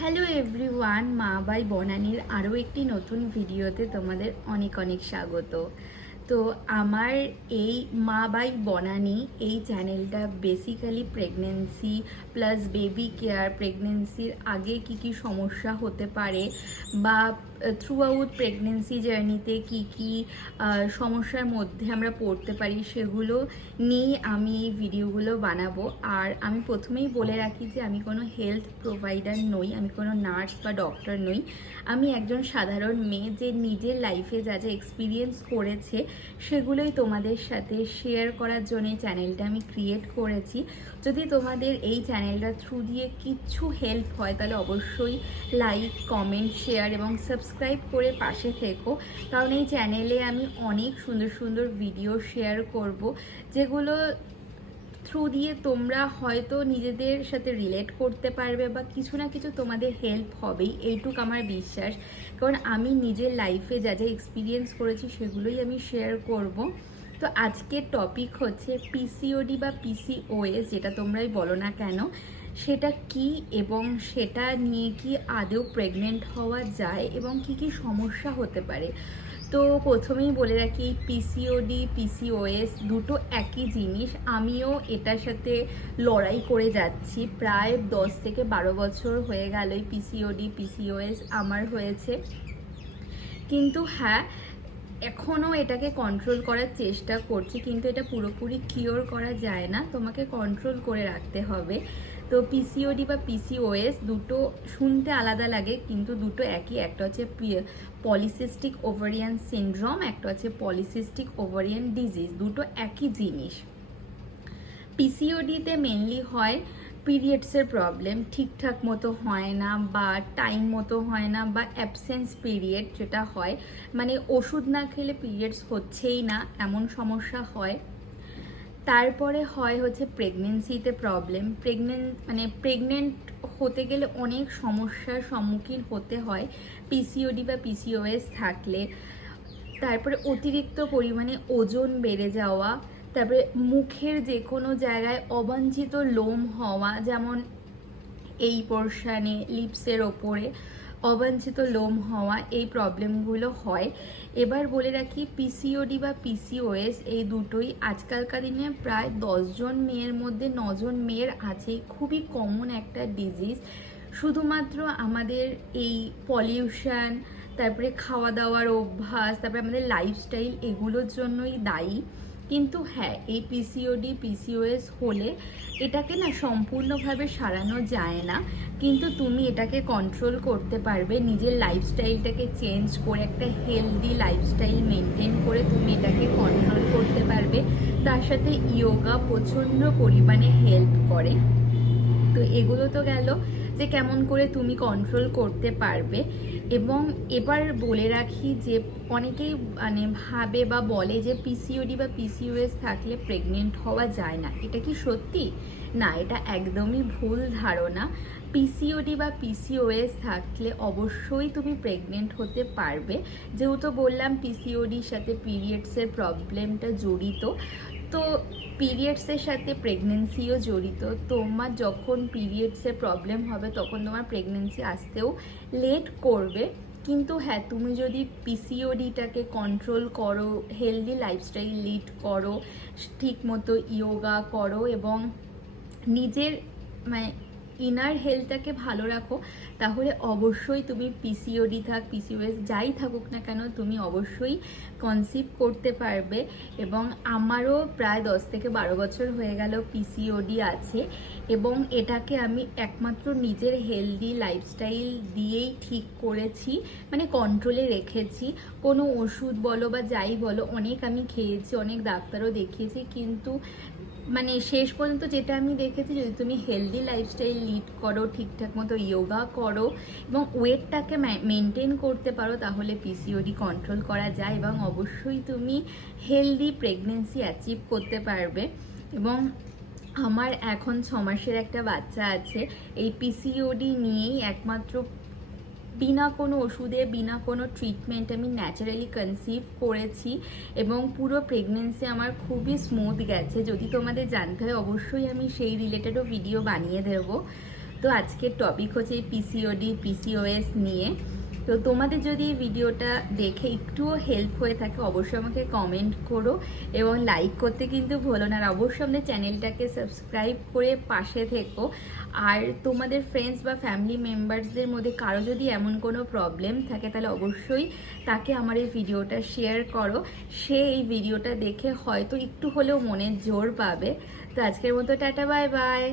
Hello everyone, মা by বনানীর আরও একটি নতুন ভিডিওতে তোমাদের অনেক অনেক স্বাগত। তো আমার এই মা বাই বনানী এই চ্যানেলটা basically pregnancy plus baby care, প্রেগনেন্সির আগে কি কি সমস্যা হতে পারে বা থ্রু আউট প্রেগনেন্সি জার্নিতে কি কি সমস্যার মধ্যে আমরা পড়তে পারি সেগুলো নিয়ে আমি এই ভিডিওগুলো বানাবো। আর আমি প্রথমেই বলে রাখি যে আমি কোনো হেলথ প্রোভাইডার নই, আমি কোনো নার্স বা ডক্টর নই। আমি একজন সাধারণ মেয়ে যে নিজের লাইফে যা যা এক্সপিরিয়েন্স করেছে সেগুলোই তোমাদের সাথে শেয়ার করার জন্য চ্যানেলটা আমি ক্রিয়েট করেছি। যদি তোমাদের এই চ্যানেলটা থ্রু দিয়ে কিছু হেল্প হয় তাহলে অবশ্যই লাইক, কমেন্ট, শেয়ার এবং সাবস্ক্রাইব করে পাশে থেকো, কারণ এই চ্যানেলে আমি অনেক সুন্দর সুন্দর ভিডিও শেয়ার করব যেগুলো থ্রু দিয়ে তোমরা হয়তো নিজেদের সাথে রিলেট করতে পারবে বা কিছু না কিছু তোমাদের হেল্প হবেই, এইটুক আমার বিশ্বাস। কারণ আমি নিজের লাইফে যা যা এক্সপিরিয়েন্স করেছি সেগুলোই আমি শেয়ার করব। তো আজকের টপিক হচ্ছে পিসিওডি বা পিসিওএস, যেটা তোমরাই বলো না কেন, সেটা কি এবং সেটা নিয়ে কি আদৌ প্রেগনেন্ট হওয়া যায় এবং কি কি সমস্যা হতে পারে। তো প্রথমেই বলে রাখি, পিসিওডি পিসিওএস দুটো একই জিনিস। আমিও এটার সাথে লড়াই করে যাচ্ছি, প্রায় 10 থেকে 12 বছর হয়ে গেল এই পিসিওডি পিসিওএস আমার হয়েছে। কিন্তু হ্যাঁ, এখনও এটাকে কন্ট্রোল করার চেষ্টা করছি, কিন্তু এটা পুরোপুরি কিওর করা যায় না, তোমাকে কন্ট্রোল করে রাখতে হবে। তো পিসিওডি বা পিসিওএস দুটো শুনতে আলাদা লাগে কিন্তু দুটো একই। একটা হচ্ছে পলিসিস্টিক ওভারিয়ান সিনড্রোম, একটা হচ্ছে পলিসিস্টিক ওভারিয়ান ডিজিজ, দুটো একই জিনিস। পিসিওডিতে মেনলি হয় পিরিয়ডসের প্রবলেম, ঠিকঠাক মতো হয় না বা টাইম মতো হয় না বা অ্যাবসেন্স পিরিয়ড যেটা হয়, মানে ওষুধ না খেলে পিরিয়ডস হচ্ছেই না, এমন সমস্যা হয়। তারপরে হয় হচ্ছে প্রেগনেন্সিতে প্রবলেম, প্রেগনেন্ট হতে গেলে অনেক সমস্যার সম্মুখীন হতে হয় পিসিওডি বা পিসিওএস থাকলে। তারপরে অতিরিক্ত পরিমাণে ওজন বেড়ে যাওয়া, তারপরে মুখের যে কোনো জায়গায় অবাঞ্ছিত লোম হওয়া, যেমন এই পোর্শানে লিপসের ওপরে অবাঞ্ছিত লোম হওয়া, এই প্রবলেমগুলো হয়। এবার বলে রাখি, পিসিওডি বা পিসিওএস এই দুটোই আজকালকার দিনে প্রায় 10 জন মেয়ের মধ্যে 9 জন মেয়ের আছে, খুবই কমন একটা ডিজিজ। শুধুমাত্র আমাদের এই পলিউশন, তারপরে খাওয়া দাওয়ার অভ্যাস, তারপরে আমাদের লাইফস্টাইল, এগুলোর জন্যই দায়ী। কিন্তু হ্যাঁ, এই পিসিওডি পিসিওএস হলে এটাকে না সম্পূর্ণভাবে সারানো যায় না, কিন্তু তুমি এটাকে কন্ট্রোল করতে পারবে নিজের লাইফস্টাইলটাকে চেঞ্জ করে, একটা হেলদি লাইফস্টাইল মেনটেন করে তুমি এটাকে কন্ট্রোল করতে পারবে। তার সাথে ইয়োগা প্রচণ্ড পরিমাণে হেল্প করে। তো এগুলো তো গেল যে কেমন করে তুমি কন্ট্রোল করতে পারবে। এবং এবার বলে রাখি যে অনেকেই ভাবে বা বলে যে পিসিওডি বা পিসিওএস থাকলে প্রেগনেন্ট হওয়া যায় না। এটা কি সত্যি? না, এটা একদমই ভুল ধারণা। পিসিওডি বা পিসিওএস থাকলে অবশ্যই তুমি প্রেগনেন্ট হতে পারবে, যেহেতু বললাম পিসিওডির সাথে পিরিয়ডসের প্রবলেমটা জড়িত। তো পিরিয়ডসের সাথে প্রেগনেন্সিও জড়িত। তোমার যখন পিরিয়ডসের প্রবলেম হবে তখন তোমার প্রেগনেন্সি আসতেও লেট করবে। কিন্তু হ্যাঁ, তুমি যদি পিসিওডিটাকে কন্ট্রোল করো, হেলদি লাইফস্টাইল লিড করো, ঠিক মতো ইয়োগা করো এবং নিজের ইনার হেলথটাকে ভালো রাখো, তাহলে অবশ্যই তুমি পিসিওডি থাক পিসিওএস যাই থাকুক না কেন তুমি অবশ্যই কনসিভ করতে পারবে। এবং আমারও প্রায় 10 থেকে 12 বছর হয়ে গেল পিসিওডি আছে, এবং এটাকে আমি একমাত্র নিজের হেলদি লাইফস্টাইল দিয়েই ঠিক করেছি, কন্ট্রোলে রেখেছি। কোনো ওষুধ বলো বা যাই বলো, অনেক আমি খেয়েছি, অনেক ডাক্তারও দেখিয়েছি, কিন্তু শেষ পর্যন্ত যেটা আমি দেখেছি, যদি তুমি হেলদি লাইফস্টাইল লিড করো, ঠিকঠাক মতো ইয়োগা করো এবং ওয়েটটাকে মেনটেন করতে পারো, তাহলে পিসিওডি কন্ট্রোল করা যায় এবং অবশ্যই তুমি হেলদি প্রেগনেন্সি অ্যাচিভ করতে পারবে। এবং আমার এখন 6 মাসের একটা বাচ্চা আছে, এই পিসিওডি নিয়েই একমাত্র বিনা কোনো ওষুধে, বিনা কোনো ট্রিটমেন্ট আমি ন্যাচারালি কনসিভ করেছি এবং পুরো প্রেগনেন্সি আমার খুবই স্মুথ গেছে। যদি তোমাদের জানতে হয় অবশ্যই আমি সেই রিলেটেডও ভিডিও বানিয়ে দেবো। তো আজকের টপিক হচ্ছে পিসিওডি পিসিওএস নিয়ে। তো তোমাদের যদি এই ভিডিওটা দেখে একটুও হেল্প হয়ে থাকে অবশ্যই আমাকে কমেন্ট করো এবং লাইক করতে কিন্তু ভুলো না, আর অবশ্যই আমাদের চ্যানেলটাকে সাবস্ক্রাইব করে পাশে থেকো। আর তোমাদের ফ্রেন্ডস বা ফ্যামিলি মেম্বার্সদের মধ্যে কারো যদি এমন কোনো প্রবলেম থাকে তাহলে অবশ্যই তাকে আমার এই ভিডিওটা শেয়ার করো। সে এই ভিডিওটা দেখে হয়তো একটু হলেও মনে জোর পাবে। তো আজকের মতো টাটা, বাই বাই।